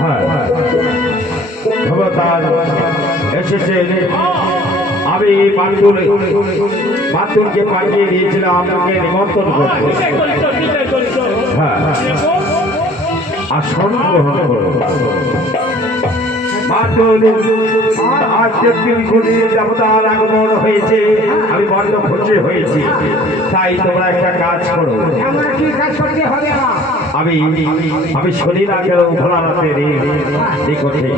হ্যাঁ ভগবান এসেছে আমি মাতুল মাতুলকে পাঠিয়ে দিয়েছিলাম আপনাকে নিমন্ত্রণ করতে। হ্যাঁ আসন গ্রহণ ঘুরে দেবতার আগমন হয়েছে। আমি বড্ড খুশি হয়েছি। তাই তোমরা একটা কাজ করো। আমি আমি শনি না গেল ভোলা রাতে নিকটে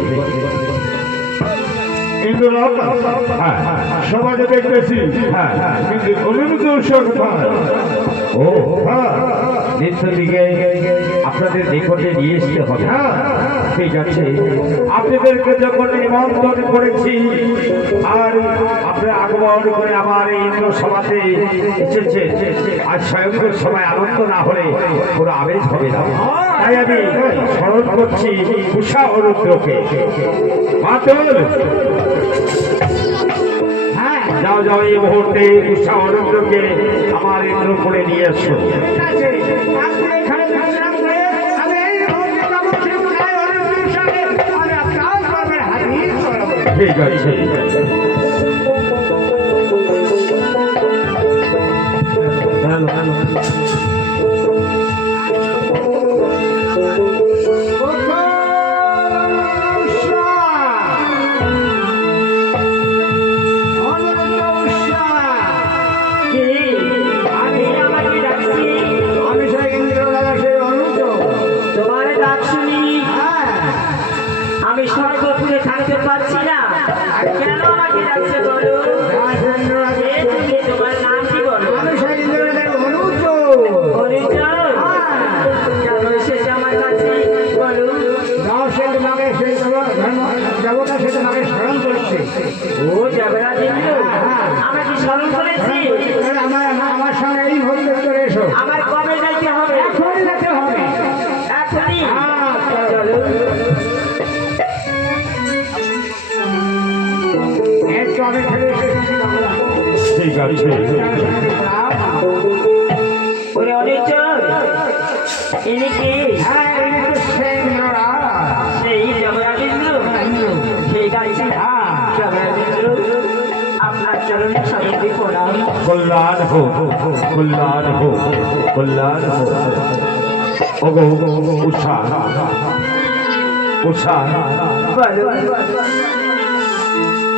হ্যাঁ। সমাজে দেখতেছি। হ্যাঁ। কিন্তু অনুমতি সরকার ও। নিত্যদিকে আপনাদের নিকটে নিয়ে আসতে হবে। ঠিক আছে? আপনাদেরকে যখন নিমন্ত্রণ করেছি, আর আপনারা আগমন করে আমার এই ইন্দ্র সভাতে এসেছে আর স্বয়ংকর সবাই আনন্দ না হলে পুরো আবেশ হবে না। তাই আমি স্মরণ করছি উষা অরুদ্রকে মাতুল যাও যাও এই মুহূর্তে উষা অরুদ্রকে আমার ইন্দ্র করে নিয়ে এসো। ঠিক আছে। পারছি না। কেন আমাকে ডাকছে বলো তুমি তোমার নাম কি বলো? ধর্ম- দেবতা সে তোমাকে স্মরণ করছে। ও যাবেরা আমাকে স্মরণ করেছি? এবার আমার আমার সঙ্গে এই করে এসো। আমার কবে যাইতে হবে? এখনই ওরে অনিচর ইনি কি? সেই ইন্দ্ররা। সেই যাবেরা দিল ঠিক আছে যাবেরা দিল আপনার চরণে সবাইকে প্রণাম কল্যাণ হো কল্যাণ হো কল্যাণ হো। ওগো উষা। উষা।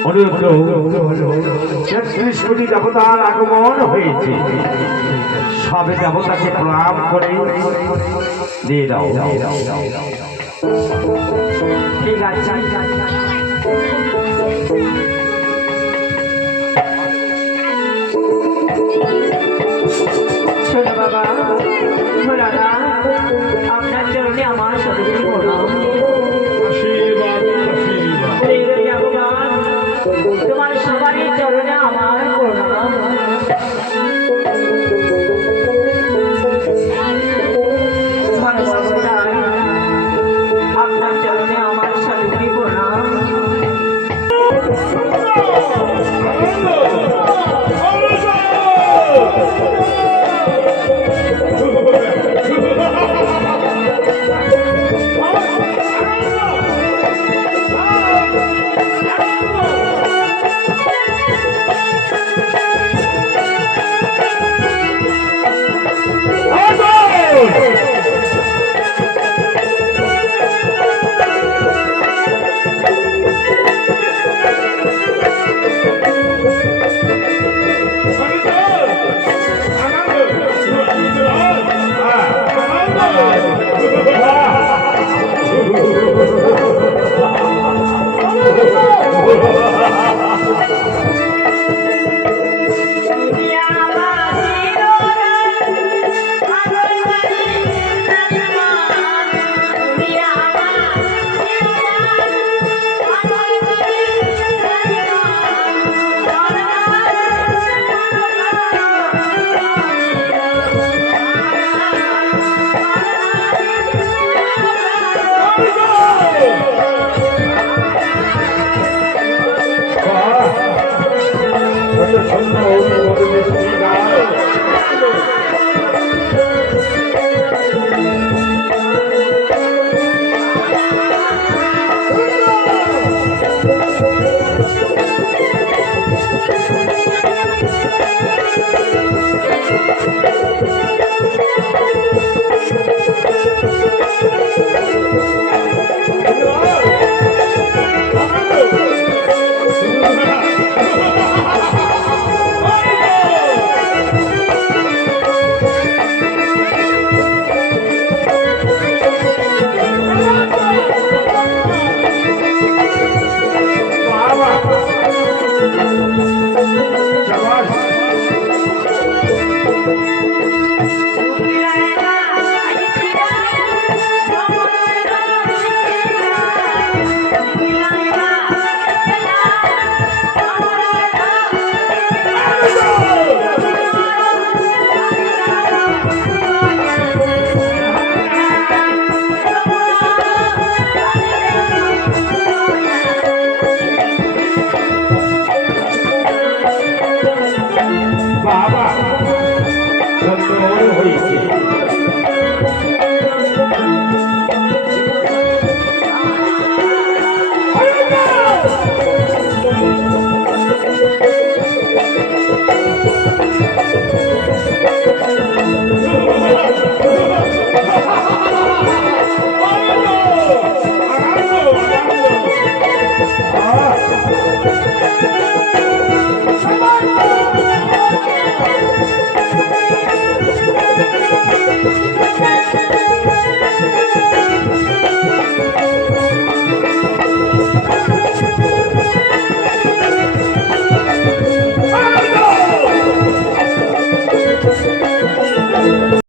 অনিরুদ্ধ তেত্রিশ কোটি দেবতার আগমন হয়েছে। সবে দেবতাকে প্রণাম করে দিয়ে দাও। ঠিক আছে। সবারই চরণে আমার ভগবান, আপনার চরণে আমার সাথে প্রণাম